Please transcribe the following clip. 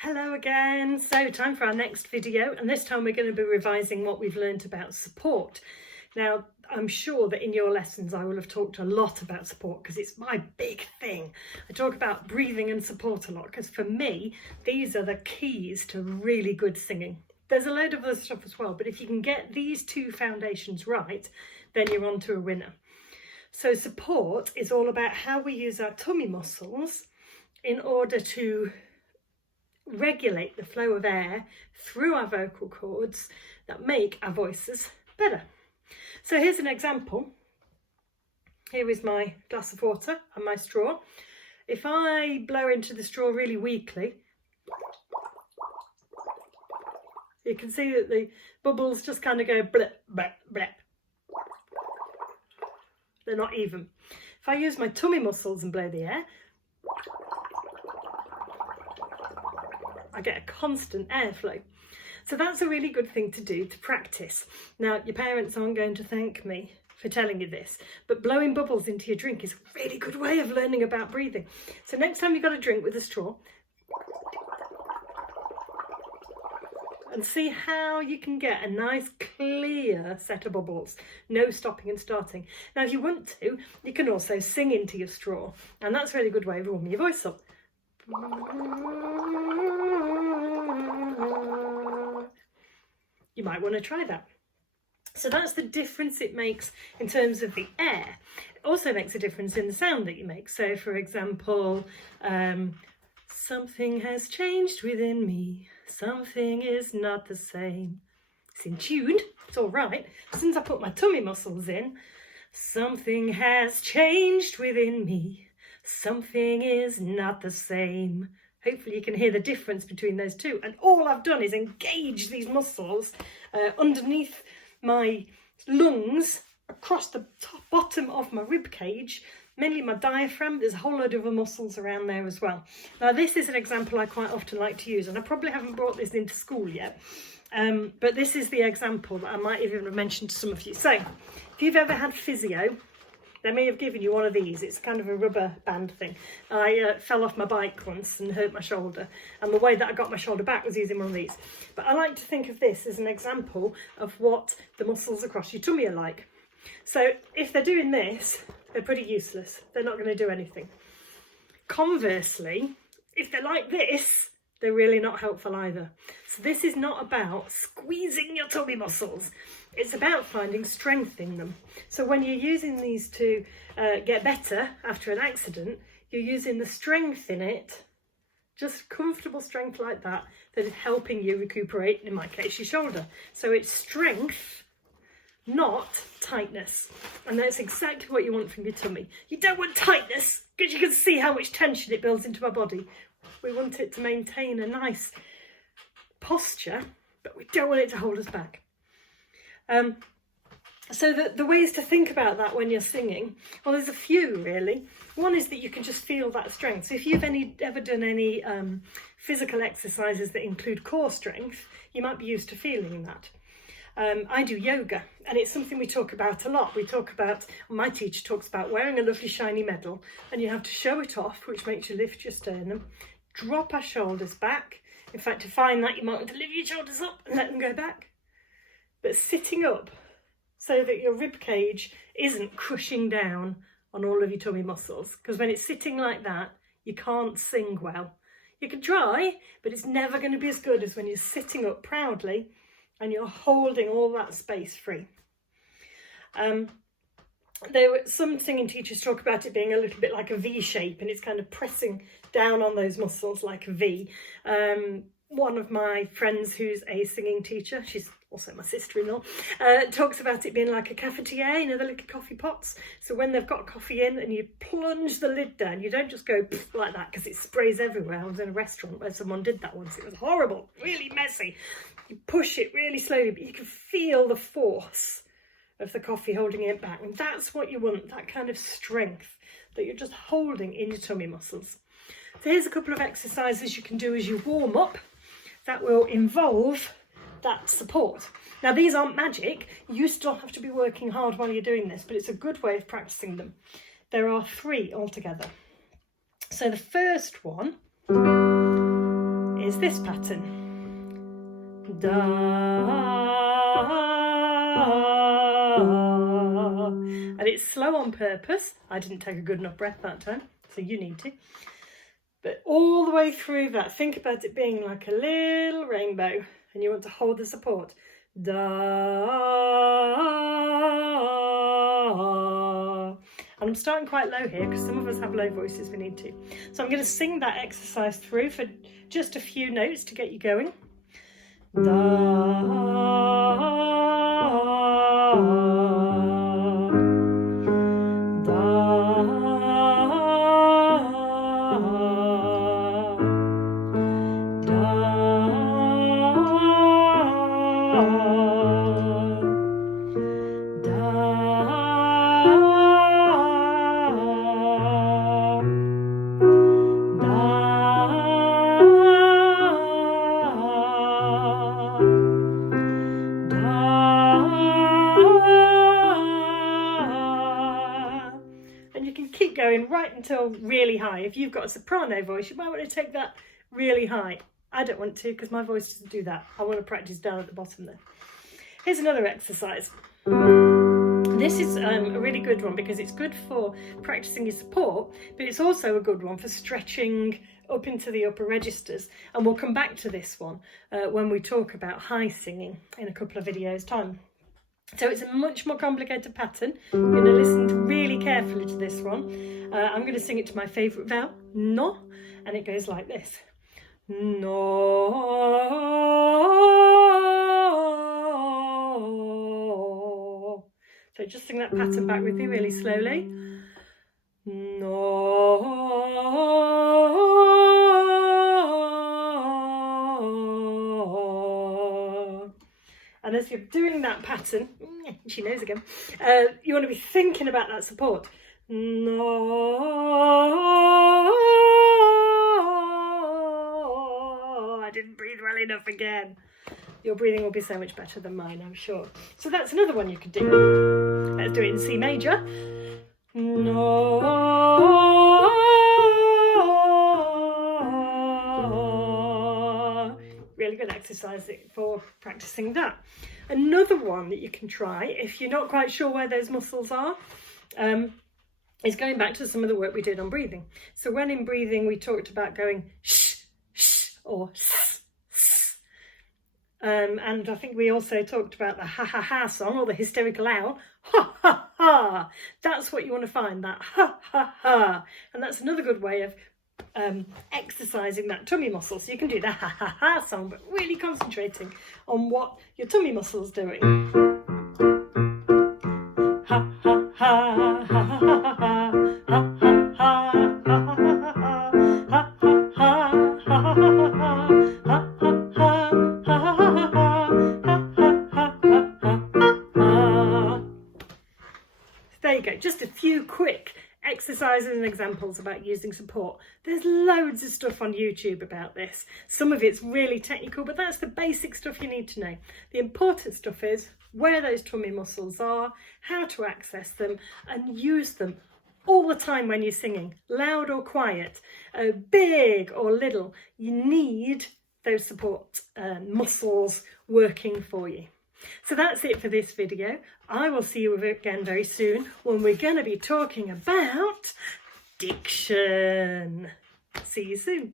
Hello again. So time for our next video, and this time we're going to be revising what we've learned about support. Now, I'm sure that in your lessons I will have talked a lot about support because it's my big thing. I talk about breathing and support a lot because for me these are the keys to really good singing. There's a load of other stuff as well, but if you can get these two foundations right, then you're on to a winner. So support is all about how we use our tummy muscles in order to regulate the flow of air through our vocal cords that make our voices better. So here's an example. Here is my glass of water and my straw. If I blow into the straw really weakly, you can see that the bubbles just kind of go blip, blip, blip. They're not even. If I use my tummy muscles and blow the air, I get a constant airflow. So that's a really good thing to do to practice. Now, your parents aren't going to thank me for telling you this, but blowing bubbles into your drink is a really good way of learning about breathing. So next time you've got a drink with a straw, and see how you can get a nice clear set of bubbles, no stopping and starting. Now, if you want to, you can also sing into your straw, and that's a really good way of warming your voice up. You might want to try that. So that's the difference it makes in terms of the air. It also makes a difference in the sound that you make. So for example, something has changed within me. Something is not the same. It's in tune, it's all right. Since I put my tummy muscles in, something has changed within me. Something is not the same. Hopefully you can hear the difference between those two. And all I've done is engage these muscles underneath my lungs, across the bottom of my rib cage, mainly my diaphragm. There's a whole load of other muscles around there as well. Now, this is an example I quite often like to use, and I probably haven't brought this into school yet. But this is the example that I might even have mentioned to some of you. So, if you've ever had physio, they may have given you one of these. It's kind of a rubber band thing. I fell off my bike once and hurt my shoulder, and the way that I got my shoulder back was using one of these. But I like to think of this as an example of what the muscles across your tummy are like. So if they're doing this, they're pretty useless. They're not going to do anything. Conversely, if they're like this, they're really not helpful either. So this is not about squeezing your tummy muscles. It's about finding strength in them. So when you're using these to get better after an accident, you're using the strength in it, just comfortable strength like that, that is helping you recuperate, in my case, your shoulder. So it's strength, not tightness. And that's exactly what you want from your tummy. You don't want tightness, because you can see how much tension it builds into my body. We want it to maintain a nice posture, but we don't want it to hold us back. So the ways to think about that when you're singing, well, there's a few really. One is that you can just feel that strength. So if you've ever done any physical exercises that include core strength, you might be used to feeling that. I do yoga, and it's something we talk about a lot. My teacher talks about wearing a lovely shiny medal, and you have to show it off, which makes you lift your sternum, drop our shoulders back. In fact, to find that, you might want to lift your shoulders up and let them go back. But sitting up so that your rib cage isn't crushing down on all of your tummy muscles, because when it's sitting like that, you can't sing well. You can try, but it's never going to be as good as when you're sitting up proudly and you're holding all that space free. Some singing teachers talk about it being a little bit like a V shape, and it's kind of pressing down on those muscles like a V. One of my friends who's a singing teacher, she's also my sister-in-law, talks about it being like a cafetiere, you know, the little coffee pots. So when they've got coffee in and you plunge the lid down, you don't just go like that because it sprays everywhere. I was in a restaurant where someone did that once. It was horrible, really messy. You push it really slowly, but you can feel the force of the coffee holding it back. And that's what you want, that kind of strength that you're just holding in your tummy muscles. So here's a couple of exercises you can do as you warm up that will involve that support. Now, these aren't magic. You still have to be working hard while you're doing this, but it's a good way of practicing them. There are 3 altogether. So the first one is this pattern. Da. And it's slow on purpose. I didn't take a good enough breath that time, so you need to. But all the way through that, think about it being like a little rainbow, and you want to hold the support. Da. And I'm starting quite low here because some of us have low voices, we need to. So I'm going to sing that exercise through for just a few notes to get you going. Da. Going right until really high. If you've got a soprano voice, you might want to take that really high. I don't want to because my voice doesn't do that. I want to practice down at the bottom there. Here's another exercise. This is a really good one because it's good for practicing your support, but it's also a good one for stretching up into the upper registers. And we'll come back to this one when we talk about high singing in a couple of videos' time. So it's a much more complicated pattern. You're going to listen really carefully to this one. I'm going to sing it to my favourite vowel, no, and it goes like this. No. So just sing that pattern back with me really slowly. No. And as you're doing that pattern, she knows again, you want to be thinking about that support. No, I didn't breathe well enough again. Your breathing will be so much better than mine, I'm sure. So that's another one you could do. Let's do it in C major. No. Really good exercise for practicing that. Another one that you can try if you're not quite sure where those muscles are is going back to some of the work we did on breathing. So when in breathing we talked about going shh, shh or s, s. And I think we also talked about the ha ha ha song or the hysterical owl. Ha ha ha. That's what you want to find, that ha ha ha. And that's another good way of exercising that tummy muscle. So you can do the ha ha ha song, but really concentrating on what your tummy muscle's doing. Ha ha ha ha ha ha ha ha. There you go, just a few quick exercises and examples about using support. There's loads of stuff on YouTube about this. Some of it's really technical, but that's the basic stuff you need to know. The important stuff is where those tummy muscles are, how to access them, and use them all the time when you're singing, loud or quiet, big or little. You need those support muscles working for you. So that's it for this video. I will see you again very soon when we're going to be talking about diction. See you soon.